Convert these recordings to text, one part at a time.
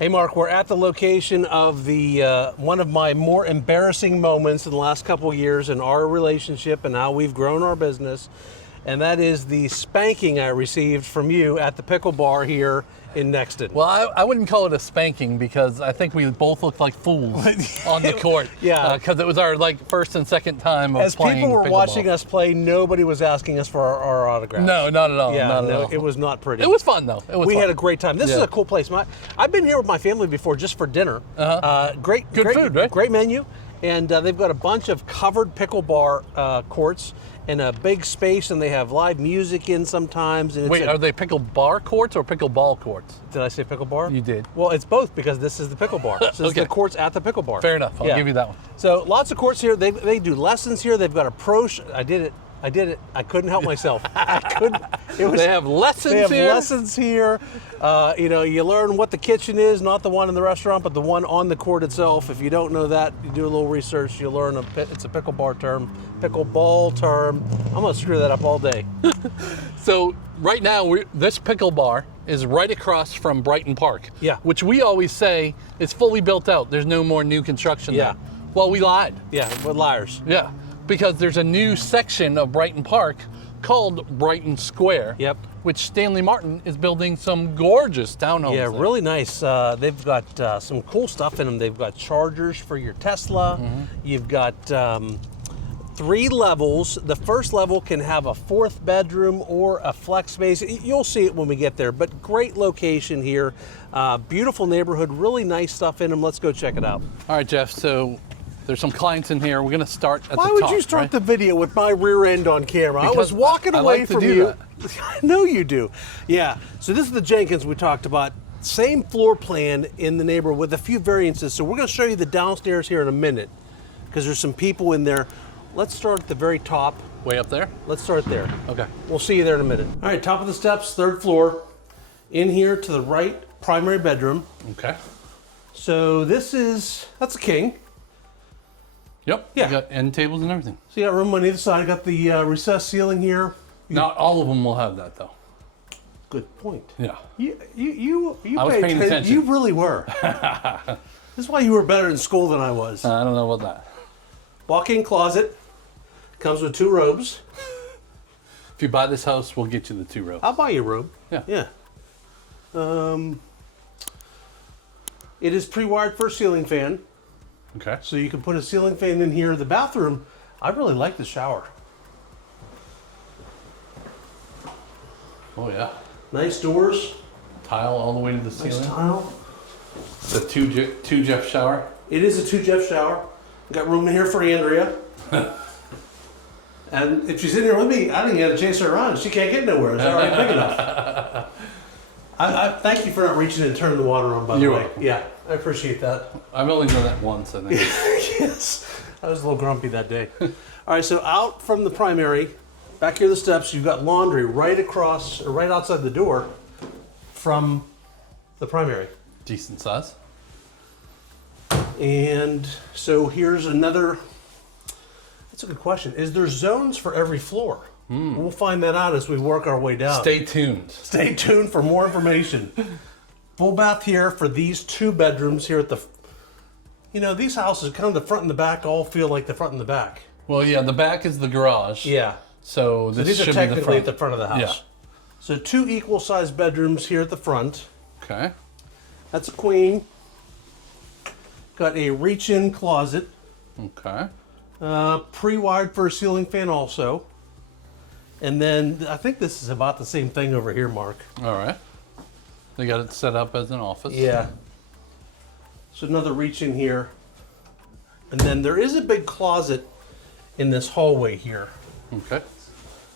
Hey Mark, we're at the location of the one of my more embarrassing moments in the last couple of years in our relationship and how we've grown our business, and that is the spanking I received from you at the Pickle Bar here in Nexton. Well, I wouldn't call it a spanking because I think we both looked like fools on the court. Yeah. Because it was our first and second time of playing As people were pickleball. watching us play, nobody was asking us for our autographs. No, not at all. Yeah, not at no, all. it was not pretty. It was fun though. We had a great time. This is a cool place. I've been here with my family before just for dinner. Great food, right? Great menu. And they've got a bunch of covered pickle bar courts and a big space, and they have live music in sometimes. And Wait, are they pickle bar courts or pickle ball courts? Did I say pickle bar? You did. Well, it's both because this is the pickle bar. So this is the courts at the pickle bar. Fair enough. I'll give you that one. So lots of courts here. They do lessons here. They've got a pro. I did it. I couldn't help myself. I couldn't. They have lessons here. They have lessons here. You learn what the kitchen is, not the one in the restaurant, but the one on the court itself. If you don't know that, you do a little research. You'll learn it's a pickleball term, pickleball term. I'm gonna screw that up all day. So right now, this pickle bar is right across from Brighton Park. Yeah. Which we always say is fully built out. There's no more new construction there. Well, we lied. Yeah, we're liars. Yeah. Because there's a new section of Brighton Park called Brighton Square. Yep. Which Stanley Martin is building some gorgeous townhomes. Yeah, there. really nice. They've got some cool stuff in them. They've got chargers for your Tesla. Mm-hmm. You've got 3 levels. The first level can have a 4th bedroom or a flex space. You'll see it when we get there, but great location here. Beautiful neighborhood, really nice stuff in them. Let's go check it out. All right, Jeff, so there's some clients in here. We're going to start at the top. Why would you start the video with my rear end on camera? Because I was walking I away like to from do you. that. I know you do. Yeah. So this is the Jenkins we talked about. Same floor plan in the neighborhood with a few variances. So we're going to show you the downstairs here in a minute because there's some people in there. Let's start at the very top. Way up there? Let's start there. Okay. We'll see you there in a minute. All right, top of the steps, 3rd floor. In here to the right, primary bedroom. Okay. So that's a king. Yep. Yeah. You got end tables and everything. So you got room on either side. Got the recessed ceiling here. Not all of them will have that though. Good point. Yeah. You I was paid paying attention. You really were. This is why you were better in school than I was. I don't know about that. Walk-in closet. Comes with 2 robes. If you buy this house, we'll get you the 2 robes. I'll buy you a robe. Yeah. Yeah. It is pre-wired for a ceiling fan. Okay. So you can put a ceiling fan in here. The bathroom, I really like the shower. Oh yeah. Nice doors. Tile all the way to the ceiling. Nice tile. The two Jeff shower. It is a 2 Jeff shower. Got room in here for Andrea. And if she's in here with me, I didn't get to chase her around. She can't get nowhere. It's already big enough. I thank you for not reaching in and turning the water on, by the way. welcome. Yeah, I appreciate that. I've only done that once, I think. Yes, I was a little grumpy that day. All right, so out from the primary, back here the steps, you've got laundry right across, or right outside the door from the primary. Decent size. And so here's another, that's a good question. Is there zones for every floor? We'll find that out as we work our way down. Stay tuned. Stay tuned for more information. Full bath here for these 2 bedrooms here at the, these houses, kind of the front and the back, all feel like the front and the back. Well, yeah, the back is the garage. Yeah. So this These are should be the technically front. at the front of the house. Yeah. So 2 equal-sized bedrooms here at the front. Okay. That's a queen. Got a reach-in closet. Okay. Pre-wired for a ceiling fan also. And then I think this is about the same thing over here, Mark. All right. They got it set up as an office. Yeah. So another reach-in here. And then there is a big closet in this hallway here. Okay.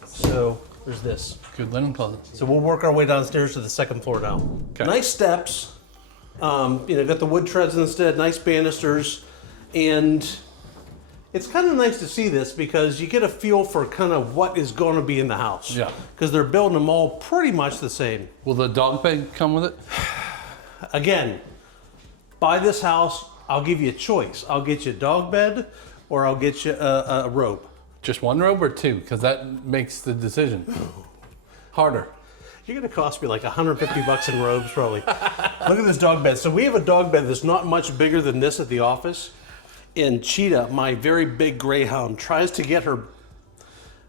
So there's this. Good linen closet. So we'll work our way downstairs to the 2nd floor now. Okay. Nice steps. Got the wood treads instead, nice banisters. And it's kind of nice to see this because you get a feel for kind of what is going to be in the house. Yeah. Because they're building them all pretty much the same. Will the dog bed come with it? Again, buy this house, I'll give you a choice. I'll get you a dog bed or I'll get you a robe. Just 1 robe or 2? Because that makes the decision harder. You're going to cost me like $150 in robes, probably. Look at this dog bed. So we have a dog bed that's not much bigger than this at the office. And Cheetah, my very big greyhound, tries to get her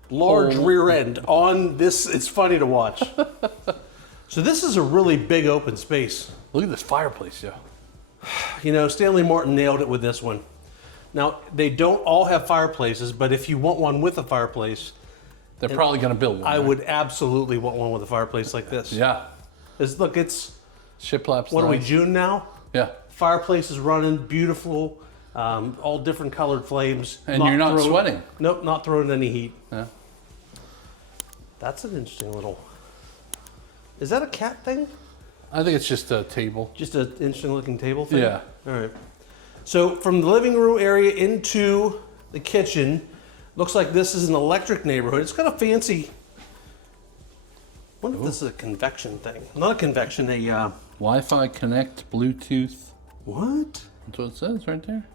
large rear end on this. It's funny to watch. So this is a really big open space. Look at this fireplace, Joe. You know, Stanley Martin nailed it with this one. Now, they don't all have fireplaces, but if you want one with a fireplace, they're probably going to build one. I would absolutely want one with a fireplace like this. Yeah. Look, it's, Shiplap's what are we, nice. June now? Yeah. Fireplace is running, beautiful, all different colored flames. And you're not sweating. Nope, not throwing any heat. Yeah. That's an interesting little, is that a cat thing? I think it's just a table. Just an interesting looking table thing? Yeah. All right. So from the living room area into the kitchen, looks like this is an electric neighborhood. It's got a fancy, I wonder if this is a convection thing. Not a convection, a, Wi-Fi connect, Bluetooth. what? That's what it says right there.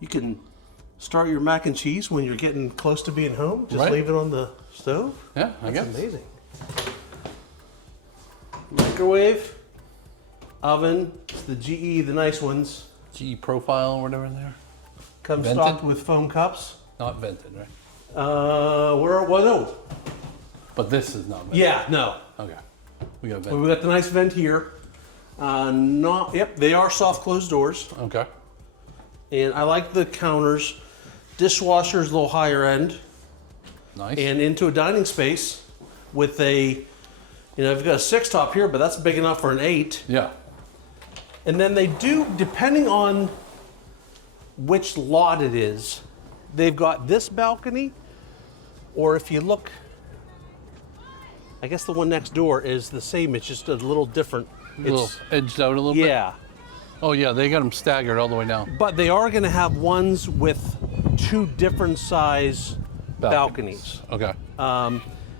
You can start your mac and cheese when you're getting close to being home. Just Right. leave it on the stove. Yeah, I That's guess. amazing. Microwave, oven, it's the GE, the nice ones. GE profile or whatever there. Comes Vented? stocked with foam cups. Not vented, right? Well, no. But this is not vented. Yeah, no. Okay. We got Well, vented. we got the nice vent here. Yep, they are soft closed doors. Okay. And I like the counters. Dishwasher's a little higher end. Nice. And into a dining space with a, you know, I've got a 6 top here, but that's big enough for an 8. Yeah. And then they do, depending on which lot it is, they've got this balcony, or if you look, I guess the one next door is the same, it's just a little different. A little edged out a little bit. Yeah, Oh yeah, they got them staggered all the way down. but they are gonna have ones with 2 different size balconies. Okay.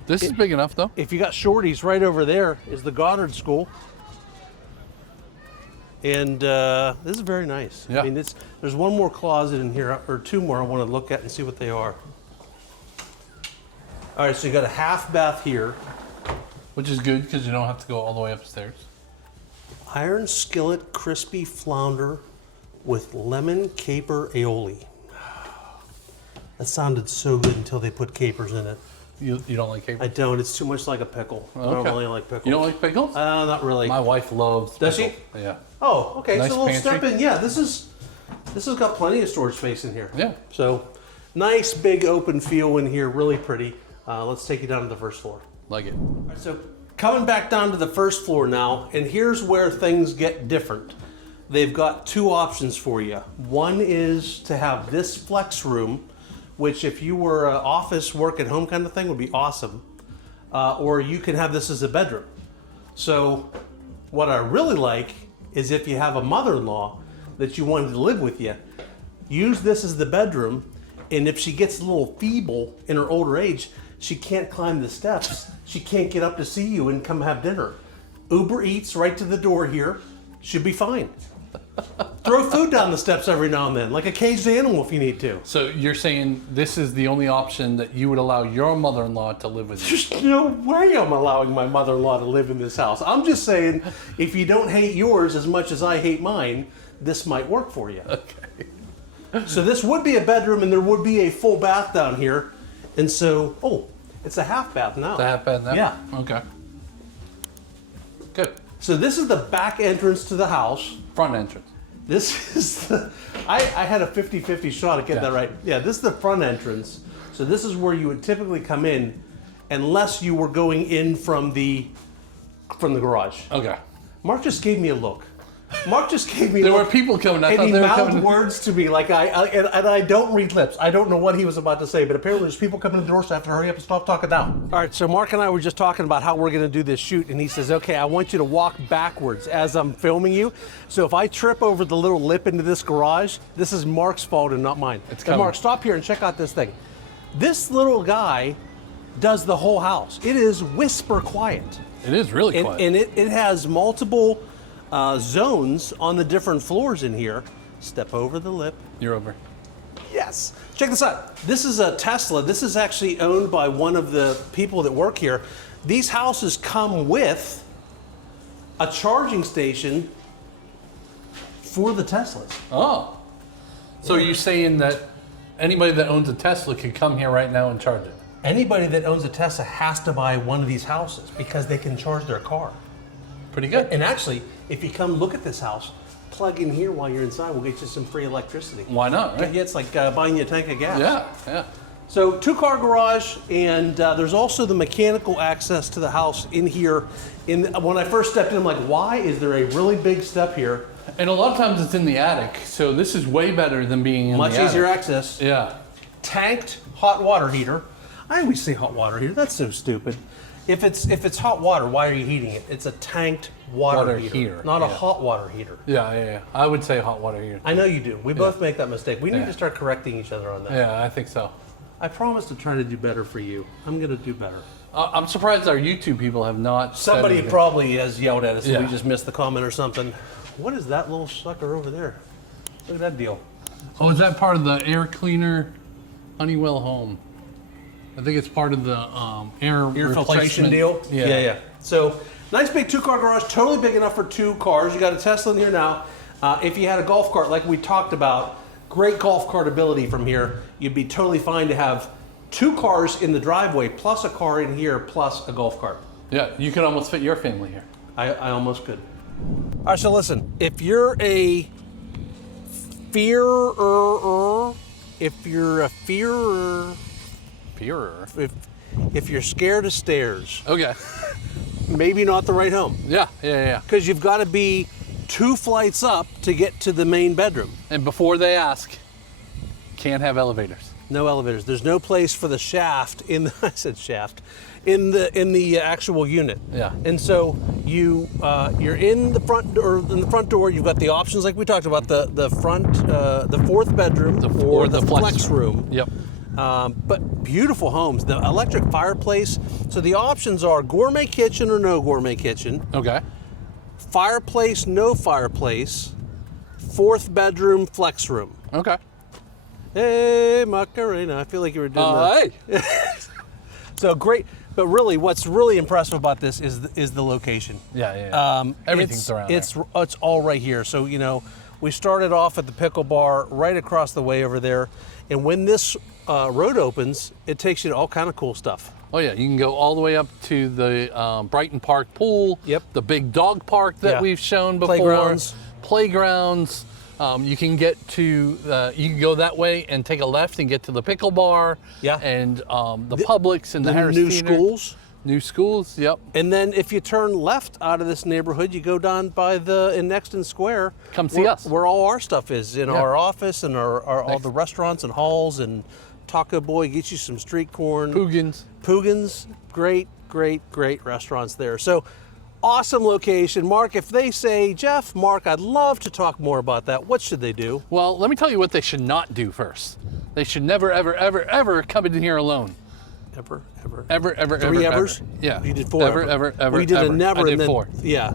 This is big enough though. If you got shorties, right over there is the Goddard School. And this is very nice. Yeah. I mean, there's one more closet in here, or 2 more I want to look at and see what they are. All right, so you got a half bath here. Which is good because you don't have to go all the way upstairs. Iron skillet crispy flounder with lemon caper aioli. That sounded so good until they put capers in it. You don't like capers? I don't. It's too much like a pickle. I don't Okay. really like pickles. You don't like pickles? Not really. My wife loves Does she? pickles. Yeah. Oh, okay. Nice So a little pantry. step in. Yeah, this has got plenty of storage space in here. Yeah. So nice big open feel in here. Really pretty. Let's take you down to the first floor. Like it. All right, so coming back down to the first floor now, and here's where things get different. They've got 2 options for you. One is to have this flex room, which if you were an office work at home kind of thing would be awesome. Or you can have this as a bedroom. So what I really like is if you have a mother-in-law that you wanted to live with you, use this as the bedroom, and if she gets a little feeble in her older age, she can't climb the steps. She can't get up to see you and come have dinner. Uber Eats right to the door here. Should be fine. Throw food down the steps every now and then, like a caged animal if you need to. So you're saying this is the only option that you would allow your mother-in-law to live with you? There's no way I'm allowing my mother-in-law to live in this house. I'm just saying, if you don't hate yours as much as I hate mine, this might work for you. Okay. So this would be a bedroom, and there would be a full bath down here. And so, it's a half bath now. The half bath now? Yeah. Okay. Good. So this is the back entrance to the house. Front entrance. This is the, I had a 50-50 shot at getting that right. Yeah, this is the front entrance. So this is where you would typically come in, unless you were going in from the garage. Okay. Mark just gave me a look. Mark just gave me a There look. were people coming. I And thought he they were mouthed coming. words to me like and I don't read lips. I don't know what he was about to say, but apparently there's people coming to the door, so I have to hurry up and stop talking now. All right, so Mark and I were just talking about how we're going to do this shoot, and he says, okay, I want you to walk backwards as I'm filming you. So if I trip over the little lip into this garage, this is Mark's fault and not mine. It's And coming. Mark, stop here and check out this thing. This little guy does the whole house. It is whisper quiet. It is really quiet. And it has multiple zones on the different floors in here. Step over the lip. You're over. Yes. Check this out. This is a Tesla. This is actually owned by one of the people that work here. These houses come with a charging station for the Teslas. Oh. So you're saying that anybody that owns a Tesla could come here right now and charge it? Anybody that owns a Tesla has to buy one of these houses because they can charge their car. Pretty good. And actually, if you come look at this house, plug in here while you're inside, we'll get you some free electricity. Why not, right? Yeah, it's like buying you a tank of gas. Yeah. So 2-car garage, and there's also the mechanical access to the house in here. When I first stepped in, I'm like, why is there a really big step here? And a lot of times it's in the attic, so this is way better than being in Much the attic. easier access. Yeah. Tanked hot water heater. I always say hot water heater. That's so stupid. If it's hot water, why are you heating it? It's a tanked water heater, not a hot water heater. Yeah. I would say hot water heater. I know you do. We both make that mistake. We need to start correcting each other on that. Yeah, I think so. I promise to try to do better for you. I'm going to do better. I'm surprised our YouTube people have not. Somebody probably has yelled at us and we Yeah. just missed the comment or something. What is that little sucker over there? Look at that deal. Oh, is that part of the air cleaner Honeywell home? I think it's part of the air filtration replacement deal? Yeah. So, nice big 2-car garage, totally big enough for 2 cars. You got a Tesla in here now. If you had a golf cart like we talked about, great golf cart ability from here. You'd be totally fine to have 2 cars in the driveway, plus a car in here, plus a golf cart. Yeah, you could almost fit your family here. I almost could. All right, so listen, if you're a fearer, if you're scared of stairs, Okay. maybe not the right home. Yeah. Because you've got to be 2 flights up to get to the main bedroom. And before they ask, can't have elevators. No elevators. There's no place for the shaft in the, I said shaft, in the actual unit. Yeah. And so you're in the front door. You've got the options like we talked about, the front, the 4th bedroom, or the flex room. Yep. But beautiful homes. The electric fireplace. So the options are gourmet kitchen or no gourmet kitchen. Okay. Fireplace, no fireplace. 4th bedroom, flex room. Okay. Hey, Macarena. I feel like you were doing that. Hey. So great. But really, what's really impressive about this is the location. Yeah. Everything's around there. It's all right here. So, we started off at the Pickle Bar right across the way over there. And when this road opens, it takes you to all kind of cool stuff. Oh yeah, you can go all the way up to the Brighton Park pool. Yep. The big dog park that we've shown before. Playgrounds. You can get to. You can go that way and take a left and get to the Pickle Bar. Yeah. And the Publix and the Harris new Theater. schools. New schools. Yep. And then if you turn left out of this neighborhood, you go down by in Nexton Square. Come see us. Where all our stuff is, in our office and our all the restaurants and halls and Taco Boy, get you some street corn. Pugins, great restaurants there. So awesome location. Mark, if they say, Jeff, Mark, I'd love to talk more about that, what should they do? Well, let me tell you what they should not do first. They should never, ever come in here alone. Ever. 3 evers? Yeah. You did 4 ever. Well, you did a never I did and then 4. Yeah.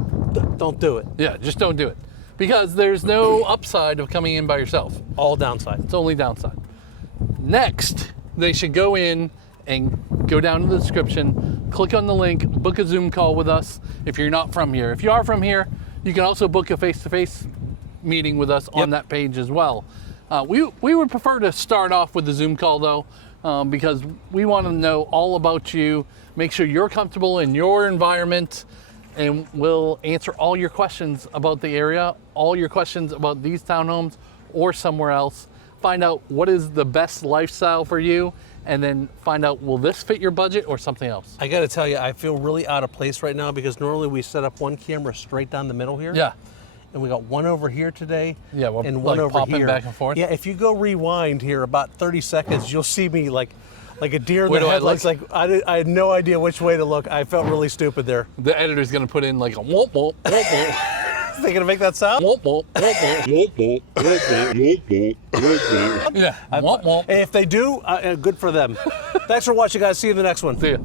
Don't do it. Yeah, just don't do it. Because there's no upside of coming in by yourself. All downside. It's only downside. Next, they should go in and go down to the description, click on the link, book a Zoom call with us if you're not from here. If you are from here, you can also book a face-to-face meeting with us on that page as well. We would prefer to start off with the Zoom call though, because we want to know all about you, make sure you're comfortable in your environment, and we'll answer all your questions about the area, all your questions about these townhomes or somewhere else, find out what is the best lifestyle for you, and then find out, will this fit your budget or something else? I got to tell you, I feel really out of place right now because normally we set up one camera straight down the middle here. Yeah. And we got one over here today, we're and one over popping here. back and forth. Yeah, if you go rewind here about 30 seconds, you'll see me like a deer in Where the do I headlights. look? I had no idea which way to look. I felt really stupid there. The editor's gonna put in like a womp womp, womp womp. They gonna make that sound? Womp womp, womp womp. Yeah, womp womp. And if they do, good for them. Thanks for watching, guys. See you in the next one. See ya.